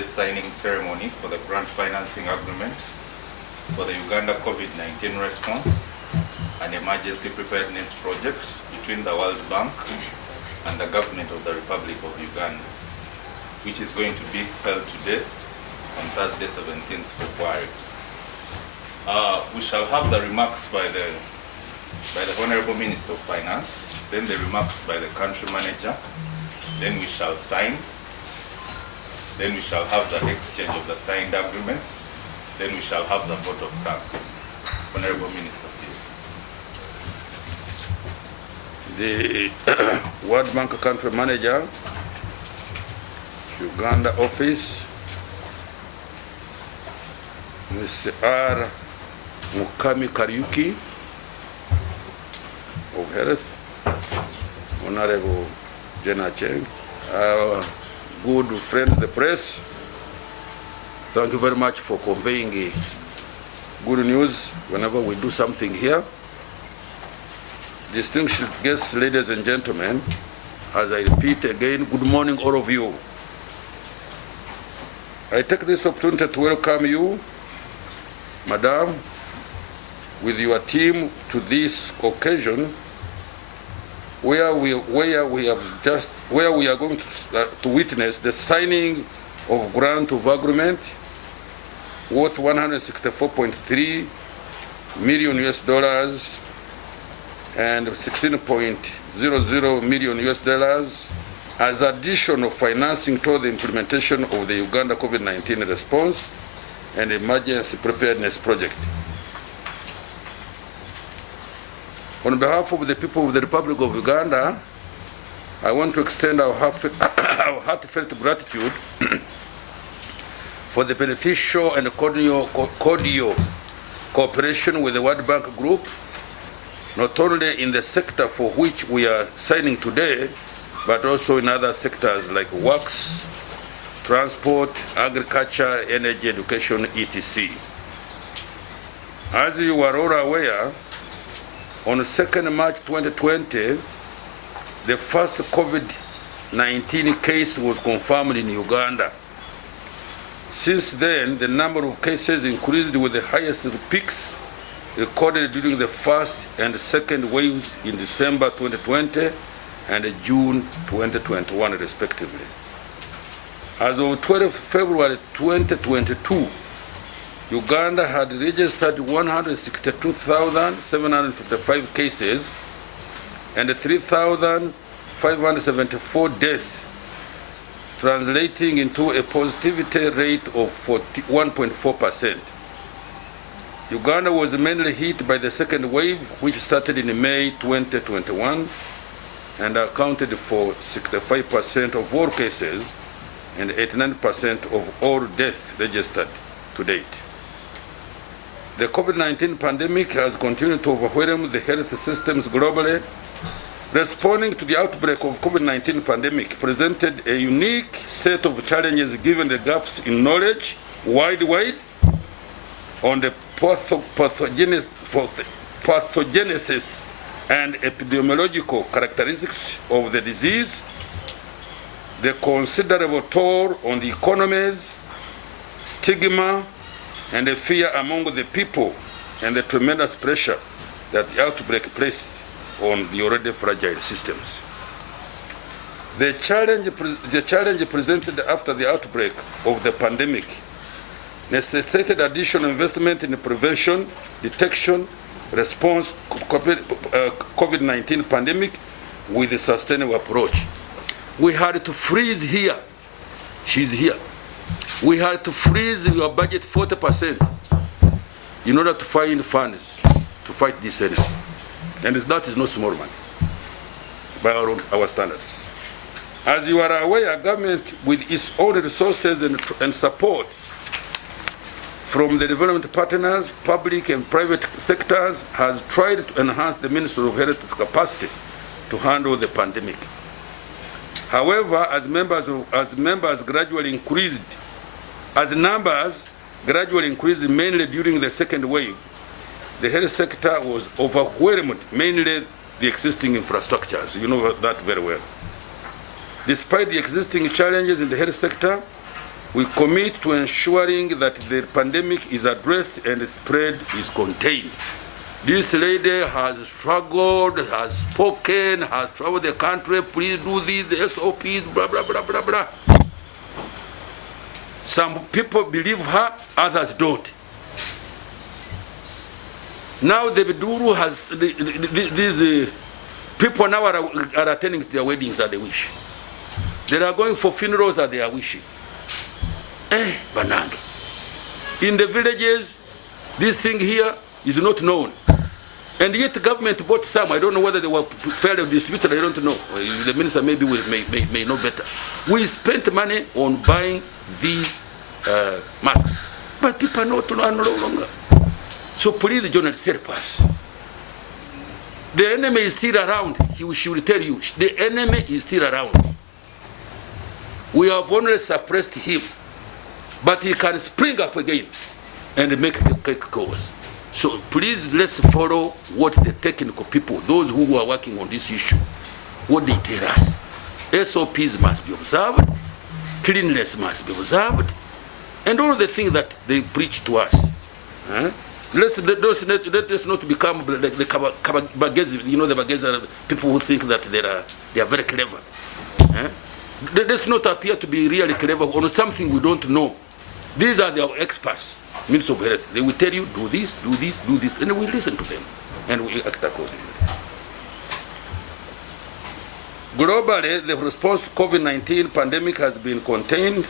today's signing ceremony for the grant financing agreement for the Uganda COVID-19 response and emergency preparedness project between the World Bank and the government of the Republic of Uganda, which is going to be held today on Thursday, 17th February. We shall have the remarks by the Honorable Minister of Finance, then the remarks by the country manager, then we shall sign, then we shall have the exchange of the signed agreements, then we shall have the vote of thanks. Honorable Minister, please. The World Bank country manager, Uganda office, Mr. R. Mukami Kariuki of Health, Honorable Jenna Cheng, our good friends the press, thank you very much for conveying good news whenever we do something here. Distinguished guests, ladies and gentlemen, as I repeat again, good morning all of you. I take this opportunity to welcome you, Madam, with your team to this occasion where we are going to witness the signing of grant of agreement worth $164.3 million and $16.00 million as additional financing toward the implementation of the Uganda COVID-19 response and emergency preparedness project. On behalf of the people of the Republic of Uganda, I want to extend our heartfelt gratitude for the beneficial and cordial cooperation with the World Bank Group, not only in the sector for which we are signing today, but also in other sectors like works, transport, agriculture, energy, education, etc. As you are all aware, on 2nd March 2020, the first COVID-19 case was confirmed in Uganda. Since then, the number of cases increased with the highest peaks recorded during the first and second waves in December 2020 and June 2021, respectively. As of 12 February 2022, Uganda had registered 162,755 cases and 3,574 deaths, translating into a positivity rate of 41.4%. Uganda was mainly hit by the second wave, which started in May 2021 and accounted for 65% of all cases and 89% of all deaths registered to date. The COVID-19 pandemic has continued to overwhelm the health systems globally. Responding to the outbreak of COVID-19 pandemic presented a unique set of challenges given the gaps in knowledge worldwide on the pathogenesis and epidemiological characteristics of the disease, the considerable toll on the economies, stigma, and the fear among the people, and the tremendous pressure that the outbreak placed on the already fragile systems. The challenge presented after the outbreak of the pandemic necessitated additional investment in prevention, detection, response to COVID-19 pandemic with a sustainable approach. We had to freeze here. She's here. We had to freeze your budget 40% in order to find funds to fight this enemy. And that is no small money by our standards. As you are aware, government with its own resources and support from the development partners, public and private sectors, has tried to enhance the Ministry of Health's capacity to handle the pandemic. However, as numbers gradually increased mainly during the second wave, the health sector was overwhelmed, mainly the existing infrastructures. You know that very well. Despite the existing challenges in the health sector, We commit to ensuring that the pandemic is addressed and the spread is contained. This lady has struggled, has spoken, has traveled the country, please do this, the SOPs, blah, blah, blah, blah, blah. Some people believe her, others don't. Now the Biduru has, these people now are attending their weddings as they wish. They are going for funerals as they are wishing. Banange. In the villages, this thing here is not known. And yet the government bought some. I don't know whether they were fairly distributed, I don't know. The minister maybe may know better. We spent money on buying these masks. But people know no longer. So please, the journalists, help us. The enemy is still around. She will tell you, the enemy is still around. We have only suppressed him. But he can spring up again and make the cake cause. So please, let's follow what the technical people, those who are working on this issue, what they tell us. SOPs must be observed, cleanliness must be observed, and all the things that they preach to us. Let's not become like the bagezi, you know, the bagezi are people who think that they are very clever. Let's not appear to be really clever on something we don't know. These are our experts, Minister of Health. They will tell you, do this, do this, do this, and we listen to them, and we act accordingly. Globally, the response to COVID-19 pandemic has been contained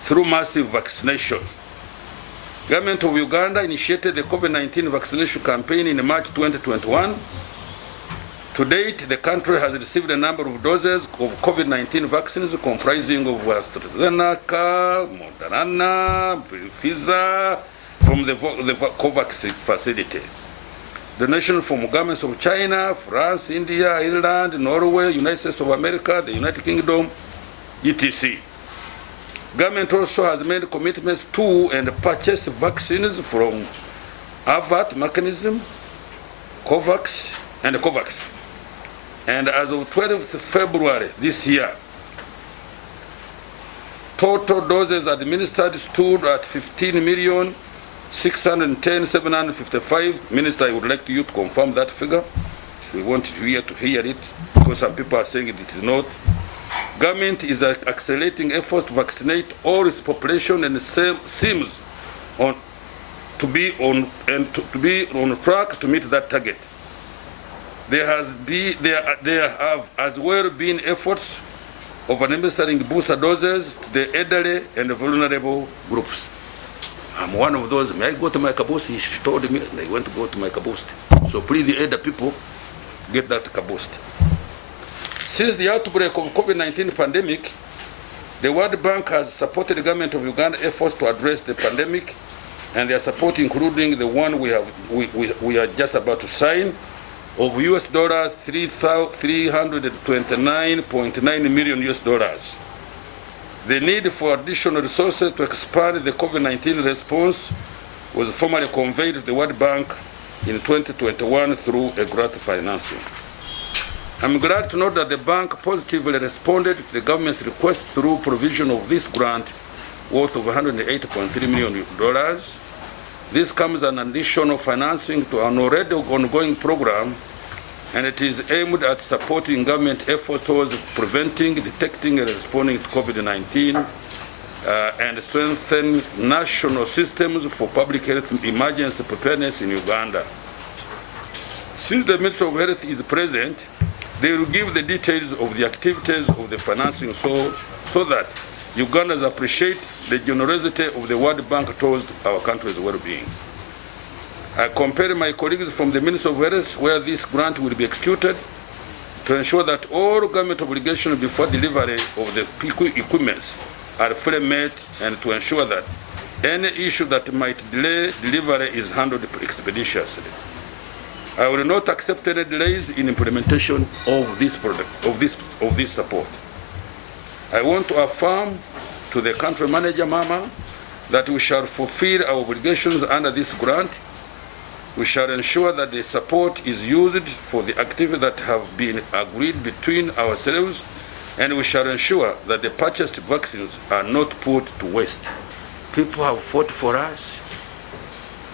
through massive vaccination. Government of Uganda initiated the COVID-19 vaccination campaign in March 2021. To date, the country has received a number of doses of COVID-19 vaccines comprising of AstraZeneca, Moderna, Pfizer from the COVAX facility. Donations from governments of China, France, India, Ireland, Norway, United States of America, the United Kingdom, etc. Government also has made commitments to and purchased vaccines from AVAT mechanism, COVAX, and COVAX. And as of 12th February this year, total doses administered stood at 15,610,755. Minister, I would like you to confirm that figure. We want you to hear it, because some people are saying it is not. Government is accelerating efforts to vaccinate all its population and seems to be on track to meet that target. There have as well been efforts of administering booster doses to the elderly and the vulnerable groups. I'm one of those. May I go to my kabusti? She told me they went to go to my kabusti. So please, the elder people, get that kabusti. Since the outbreak of COVID-19 pandemic, the World Bank has supported the government of Uganda efforts to address the pandemic, and their support including the one we are just about to sign, of US dollars 329.9 million US dollars. The need for additional resources to expand the COVID-19 response was formally conveyed to the World Bank in 2021 through a grant financing. I'm glad to note that the bank positively responded to the government's request through provision of this grant worth of $108.3 million. This comes as an additional financing to an already ongoing program, and it is aimed at supporting government efforts towards preventing, detecting, and responding to COVID-19 and strengthen national systems for public health emergency preparedness in Uganda. Since the Minister of Health is present, they will give the details of the activities of the financing so that Ugandans appreciate the generosity of the World Bank towards our country's well-being. I compare my colleagues from the Ministry of Health where this grant will be executed to ensure that all government obligations before delivery of the equipment are fully met, and to ensure that any issue that might delay delivery is handled expeditiously. I will not accept any delays in implementation of this product, of this support. I want to affirm to the country manager, Mama, that we shall fulfill our obligations under this grant. We shall ensure that the support is used for the activities that have been agreed between ourselves and we shall ensure that the purchased vaccines are not put to waste. People have fought for us,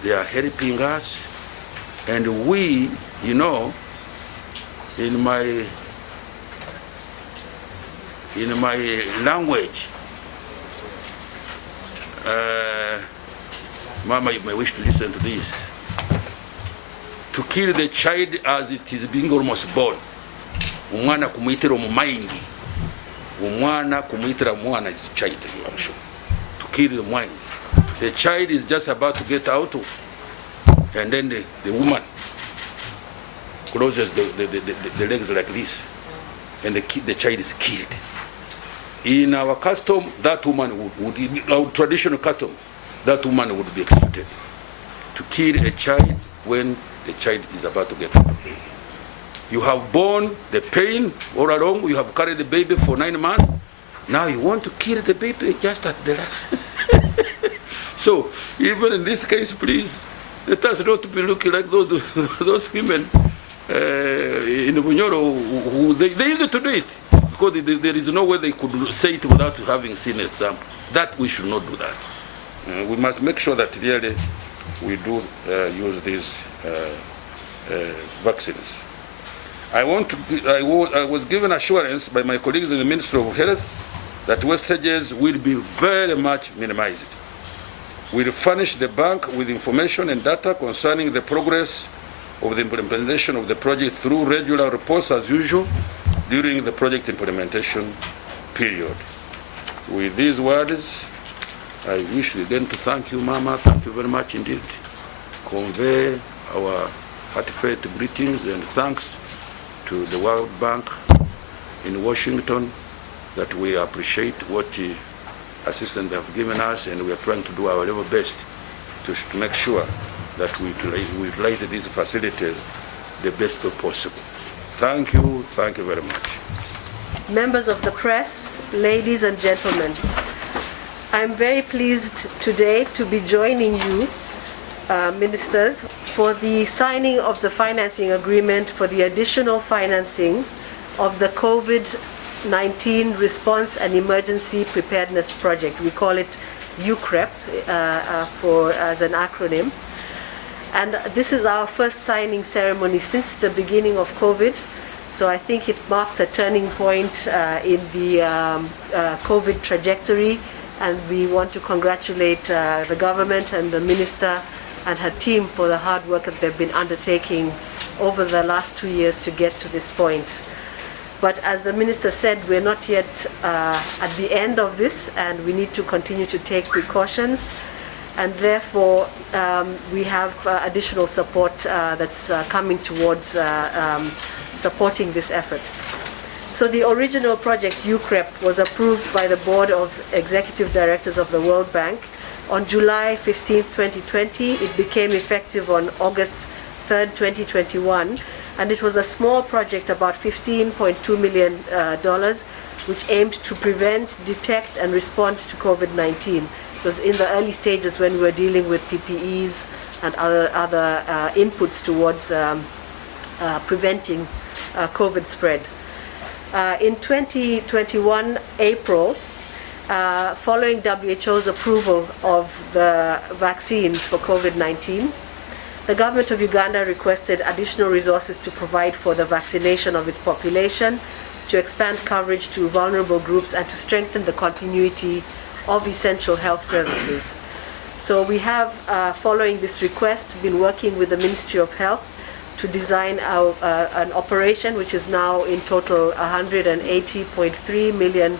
they are helping us, and we, you know, in my language, Mama, you may wish to listen to this. To kill the child as it is being almost born. Umwana kumuitira omumaingi. Umwana kumuitira mwana is child, I'm sure. To kill the mind. The child is just about to get out of, and then the woman closes the legs like this, and the child is killed. In our custom, that woman would, in our traditional custom, that woman would be executed. To kill a child when the child is about to get out. You have borne the pain all along, you have carried the baby for 9 months, now you want to kill the baby just at the last. So, even in this case, please, let us not be looking like those women in Bunyoro who they used to do it, because there is no way they could say it without having seen an example. That we should not do that. We must make sure that really we do use these vaccines. I was given assurance by my colleagues in the Ministry of Health that wastages will be very much minimized. We'll furnish the bank with information and data concerning the progress of the implementation of the project through regular reports as usual during the project implementation period. With these words, I wish again to thank you, Mama. Thank you very much indeed. Convey our heartfelt greetings and thanks to the World Bank in Washington, that we appreciate what assistance they have given us, and we are trying to do our level best to make sure that we utilize these facilities the best way possible. Thank you very much. Members of the press, ladies and gentlemen, I'm very pleased today to be joining you, ministers, for the signing of the financing agreement for the additional financing of the COVID-19 Response and Emergency Preparedness Project. We call it UCREP as an acronym. And this is our first signing ceremony since the beginning of COVID. So I think it marks a turning point in the COVID trajectory, and we want to congratulate the government and the minister and her team for the hard work that they've been undertaking over the last 2 years to get to this point. But as the minister said, we're not yet at the end of this, and we need to continue to take precautions. And therefore, we have additional support that's coming towards supporting this effort. So the original project, UCREP, was approved by the Board of Executive Directors of the World Bank on July 15, 2020. It became effective on August 3rd, 2021. And it was a small project, about $15.2 million, which aimed to prevent, detect, and respond to COVID-19. It was in the early stages when we were dealing with PPEs and other inputs towards preventing COVID spread. In 2021, April, following WHO's approval of the vaccines for COVID-19, the government of Uganda requested additional resources to provide for the vaccination of its population, to expand coverage to vulnerable groups, and to strengthen the continuity of essential health services. So we have, following this request, been working with the Ministry of Health to design an operation which is now in total $180.3 million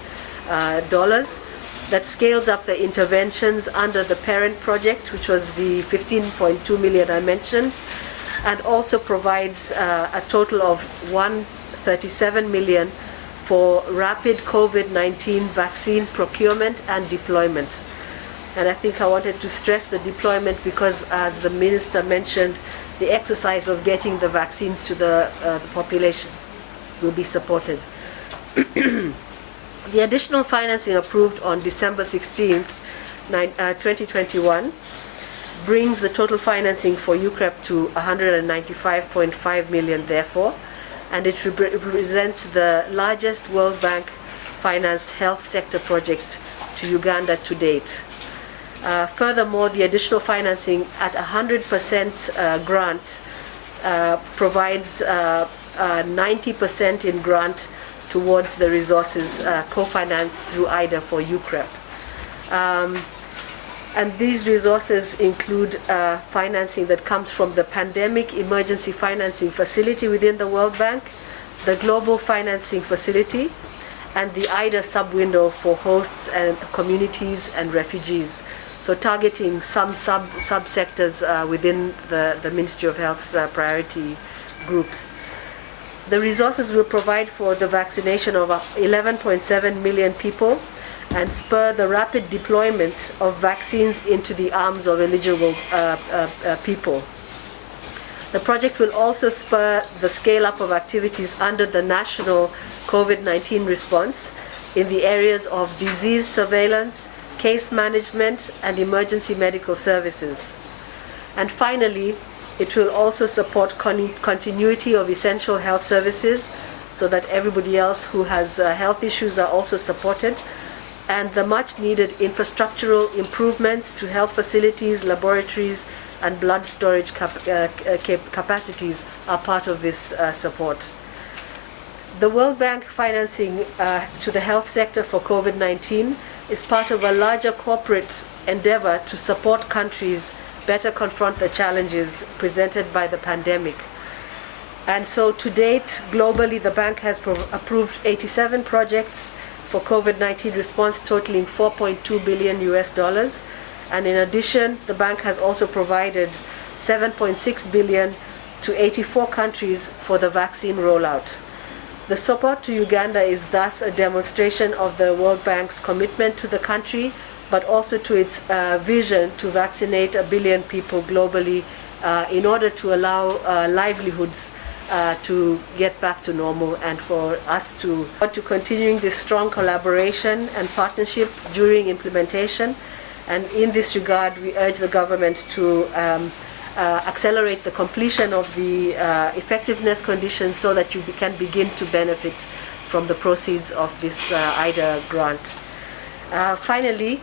that scales up the interventions under the parent project, which was the $15.2 million I mentioned, and also provides a total of $137 million for rapid COVID-19 vaccine procurement and deployment. And I think I wanted to stress the deployment because, as the minister mentioned, the exercise of getting the vaccines to the population will be supported. The additional financing approved on December 16th, 2021 brings the total financing for UCREP to $195.5 million, therefore, and it represents the largest World Bank financed health sector project to Uganda to date. Furthermore, the additional financing at 100% grant provides 90% in grant towards the resources co-financed through IDA for UCREP. And these resources include financing that comes from the Pandemic Emergency Financing Facility within the World Bank, the Global Financing Facility, and the IDA sub-window for hosts and communities and refugees. So targeting some subsectors within the Ministry of Health's priority groups. The resources will provide for the vaccination of 11.7 million people and spur the rapid deployment of vaccines into the arms of eligible people. The project will also spur the scale-up of activities under the national COVID-19 response in the areas of disease surveillance, case management, and emergency medical services. And finally, it will also support continuity of essential health services so that everybody else who has health issues are also supported, and the much needed infrastructural improvements to health facilities, laboratories, and blood storage capacities are part of this support. The World Bank financing to the health sector for COVID-19 is part of a larger corporate endeavor to support countries better confront the challenges presented by the pandemic. And so to date, globally, the bank has approved 87 projects for COVID-19 response totaling $4.2 billion US. And in addition, the bank has also provided $7.6 billion to 84 countries for the vaccine rollout. The support to Uganda is thus a demonstration of the World Bank's commitment to the country, but also to its vision to vaccinate 1 billion people globally in order to allow livelihoods to get back to normal, and for us to continuing this strong collaboration and partnership during implementation. And in this regard, we urge the government to accelerate the completion of the effectiveness conditions so that you can begin to benefit from the proceeds of this IDA grant. Finally,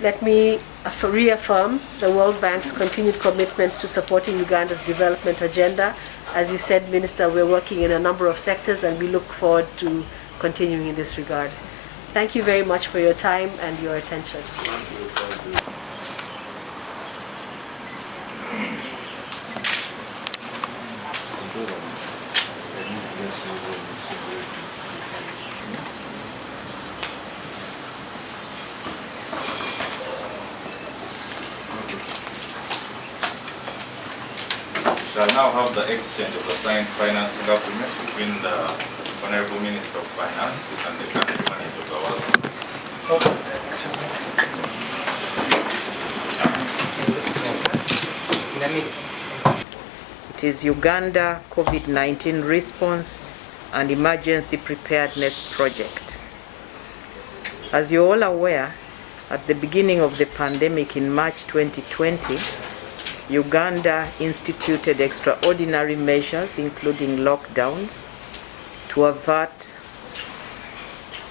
let me reaffirm the World Bank's continued commitment to supporting Uganda's development agenda. As you said, Minister, we're working in a number of sectors and we look forward to continuing in this regard. Thank you very much for your time and your attention. Shall now have the extent of the signed financing agreement between the Honorable Minister of Finance and the country manager of the World Bank. It is Uganda COVID-19 Response and Emergency Preparedness Project. As you're all aware, at the beginning of the pandemic in March 2020, Uganda instituted extraordinary measures, including lockdowns, to avert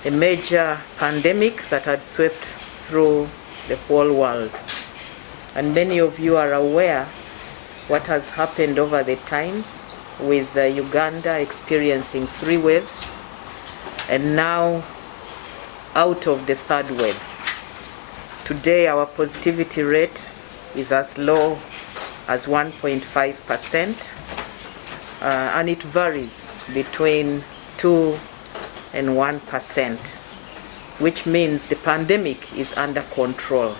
a major pandemic that had swept through the whole world. And many of you are aware what has happened over the times, with Uganda experiencing 3 waves and now out of the 3rd wave. Today our positivity rate is as low as 1.5%, and it varies between 2 and 1%, which means the pandemic is under control.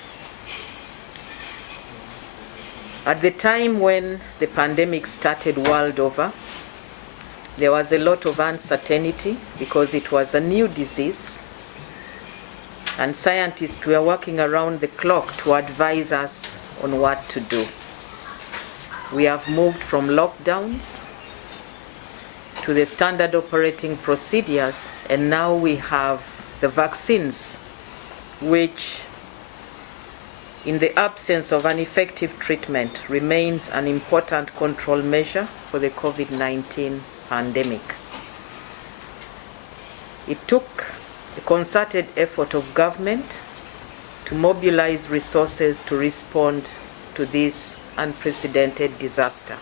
At the time when the pandemic started world over, there was a lot of uncertainty because it was a new disease, and scientists were working around the clock to advise us on what to do. We have moved from lockdowns to the standard operating procedures, and now we have the vaccines, which, in the absence of an effective treatment, remains an important control measure for the COVID-19 pandemic. It took a concerted effort of government to mobilize resources to respond to this unprecedented disaster.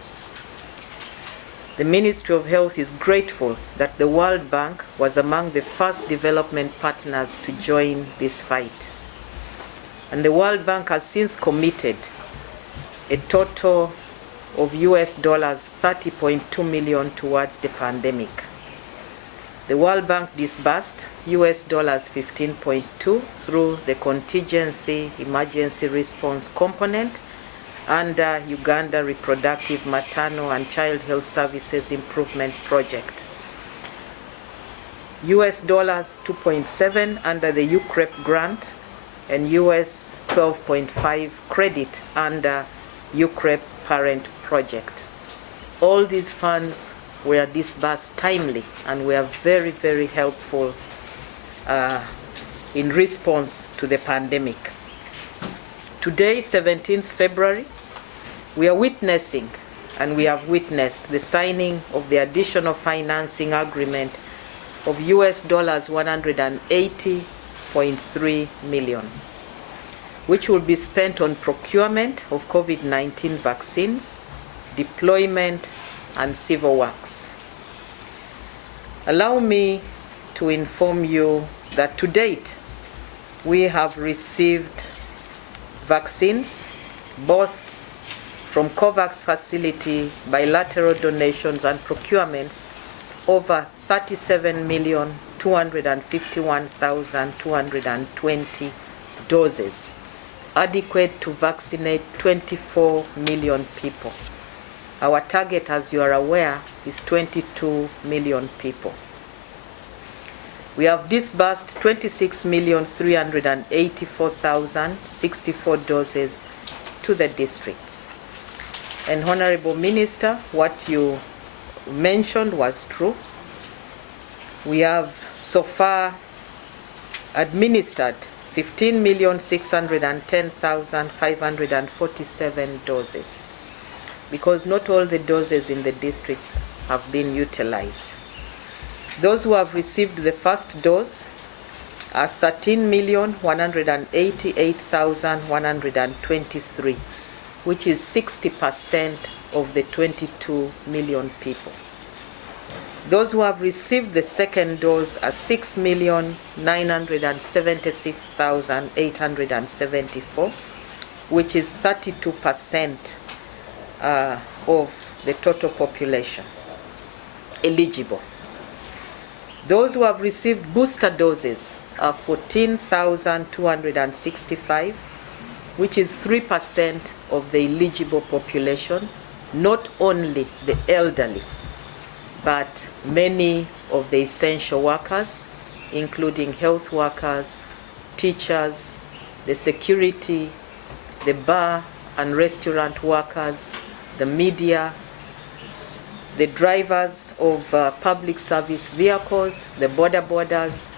The Ministry of Health is grateful that the World Bank was among the first development partners to join this fight. And the World Bank has since committed a total of US dollars 30.2 million towards the pandemic. The World Bank disbursed US dollars 15.2 through the contingency emergency response component under Uganda Reproductive, Maternal and Child Health Services Improvement Project. US dollars 2.7 under the UCREP grant and US 12.5 credit under UCREP parent project. All these funds were disbursed timely and were very, very helpful in response to the pandemic. Today, 17th February, we are witnessing and we have witnessed the signing of the additional financing agreement of US dollars 180.3 million, which will be spent on procurement of COVID-19 vaccines, deployment, and civil works. Allow me to inform you that to date, we have received vaccines, both from COVAX facility, bilateral donations and procurements, over 37,251,220 doses, adequate to vaccinate 24 million people. Our target, as you are aware, is 22 million people. We have disbursed 26,384,064 doses to the districts. And Honorable Minister, what you mentioned was true. We have so far administered 15,610,547 doses, because not all the doses in the districts have been utilized. Those who have received the first dose are 13,188,123, which is 60% of the 22 million people. Those who have received the second dose are 6,976,874, which is 32% of the total population eligible. Those who have received booster doses are 14,265, which is 3% of the eligible population, not only the elderly, but many of the essential workers, including health workers, teachers, the security, the bar and restaurant workers, the media, the drivers of public service vehicles, the borders,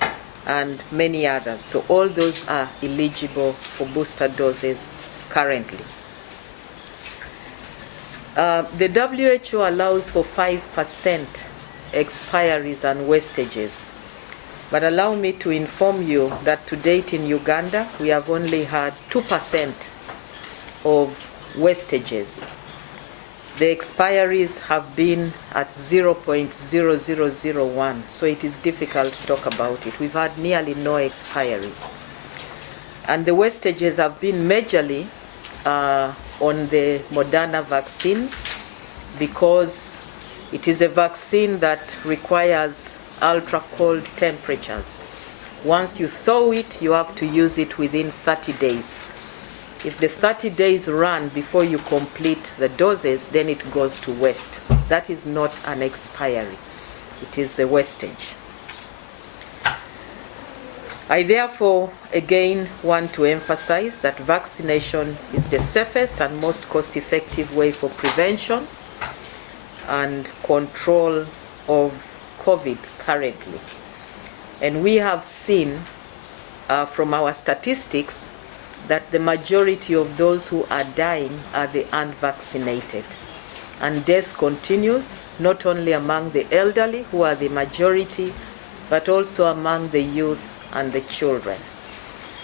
and many others. So all those are eligible for booster doses currently. The WHO allows for 5% expiries and wastages. But allow me to inform you that to date in Uganda, we have only had 2% of wastages. The expiries have been at 0.0001, so it is difficult to talk about it. We've had nearly no expiries. And the wastages have been majorly on the Moderna vaccines, because it is a vaccine that requires ultra cold temperatures. Once you thaw it, you have to use it within 30 days. If the 30 days run before you complete the doses, then it goes to waste. That is not an expiry. It is a wastage. I therefore again want to emphasize that vaccination is the safest and most cost-effective way for prevention and control of COVID currently. And we have seen from our statistics that the majority of those who are dying are the unvaccinated. And death continues, not only among the elderly, who are the majority, but also among the youth and the children.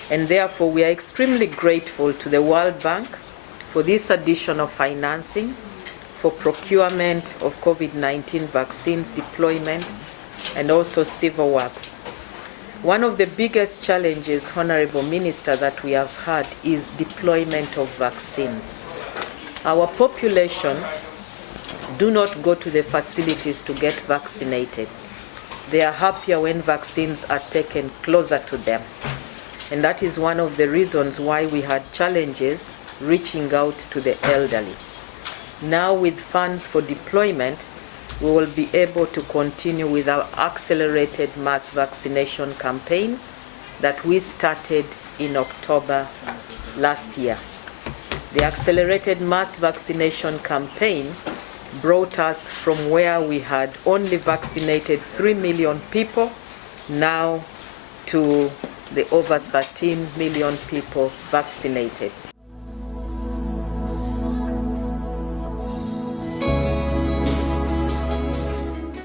And therefore, we are extremely grateful to the World Bank for this additional financing for procurement of COVID-19 vaccines deployment and also civil works. One of the biggest challenges, Honorable Minister, that we have had is deployment of vaccines. Our population do not go to the facilities to get vaccinated. They are happier when vaccines are taken closer to them. And that is one of the reasons why we had challenges reaching out to the elderly. Now with funds for deployment, we will be able to continue with our accelerated mass vaccination campaigns that we started in October last year. The accelerated mass vaccination campaign brought us from where we had only vaccinated 3 million people now to the over 13 million people vaccinated.